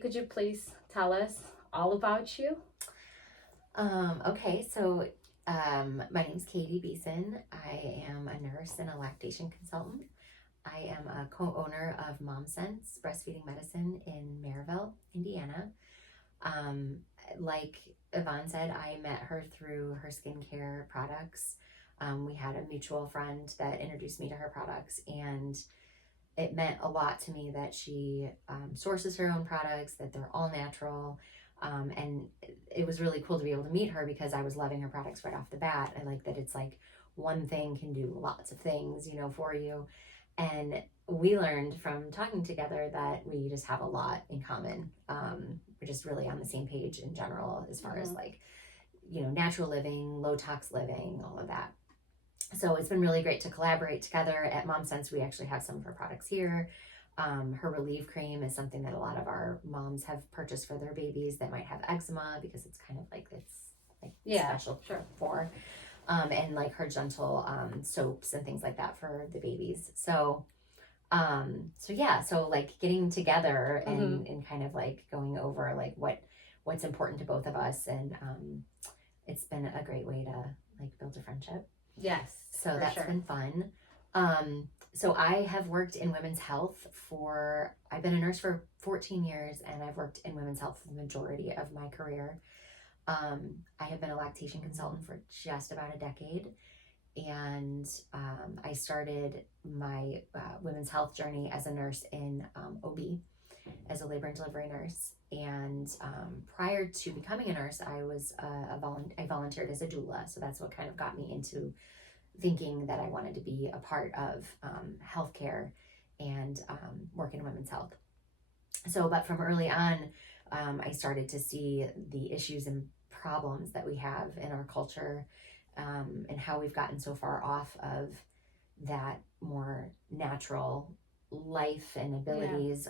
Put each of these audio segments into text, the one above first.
could you please tell us all about you? Okay, so my name's Beeson. I am a nurse and a lactation consultant. I am a co-owner of MomSense Breastfeeding Medicine in Maryville, Indiana. Um, like Yvonne said, I met her through her skincare products. We had a mutual friend that introduced me to her products, and it meant a lot to me that she sources her own products, that they're all natural. And it was really cool to be able to meet her because I was loving her products right off the bat. I like that it's like one thing can do lots of things, for you. And we learned from talking together that we just have a lot in common. We're just really on the same page in general as far as like, natural living, low tox living, all of that. So it's been really great to collaborate together. At MomSense, we actually have some of her products here. Her Relieve Cream is something that a lot of our moms have purchased for their babies that might have eczema, because it's kind of like special for. And like her gentle soaps and things like that for the babies. So like getting together and kind of like going over like what's important to both of us, and it's been a great way to like build a friendship. Yes. So that's been fun. So I have worked in women's health I've been a nurse for 14 years, and I've worked in women's health for the majority of my career. I have been a lactation consultant for just about a decade, and I started my women's health journey as a nurse in OB, as a labor and delivery nurse. And prior to becoming a nurse, I volunteered as a doula. So that's what kind of got me into thinking that I wanted to be a part of healthcare and work in women's health. So, but from early on, I started to see the issues and problems that we have in our culture, and how we've gotten so far off of that more natural life and abilities.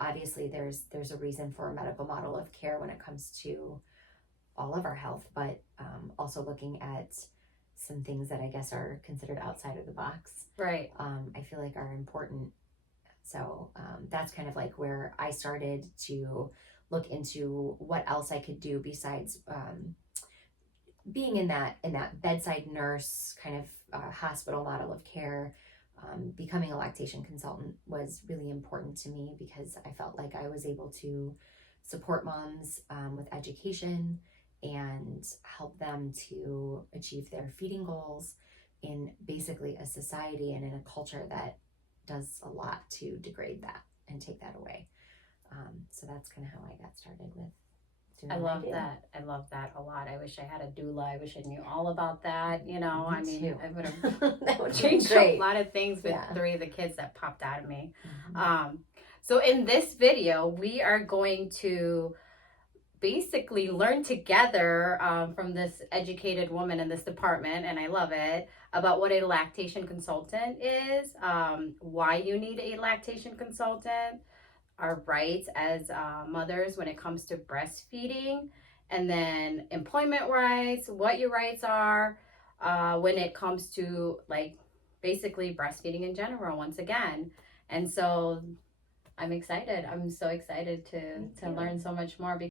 Obviously there's a reason for a medical model of care when it comes to all of our health, but also looking at some things that I guess are considered outside of the box. Right. I feel like are important. So that's kind of like where I started to look into what else I could do besides being in that bedside nurse kind of hospital model of care. Becoming a lactation consultant was really important to me because I felt like I was able to support moms with education and help them to achieve their feeding goals in basically a society and in a culture that does a lot to degrade that and take that away. So that's kind of how I got started with doing I love that a lot. I wish I had a doula. I wish I knew all about that. Me I mean, too. I would have That would changed a lot of things with 3 of the kids that popped out of me. So in this video, we are going to basically learn together from this educated woman in this department, and I love it, about what a lactation consultant is, why you need a lactation consultant, our rights as mothers when it comes to breastfeeding, and then employment rights, what your rights are when it comes to like basically breastfeeding in general once again. And so I'm excited. I'm so excited to learn so much more.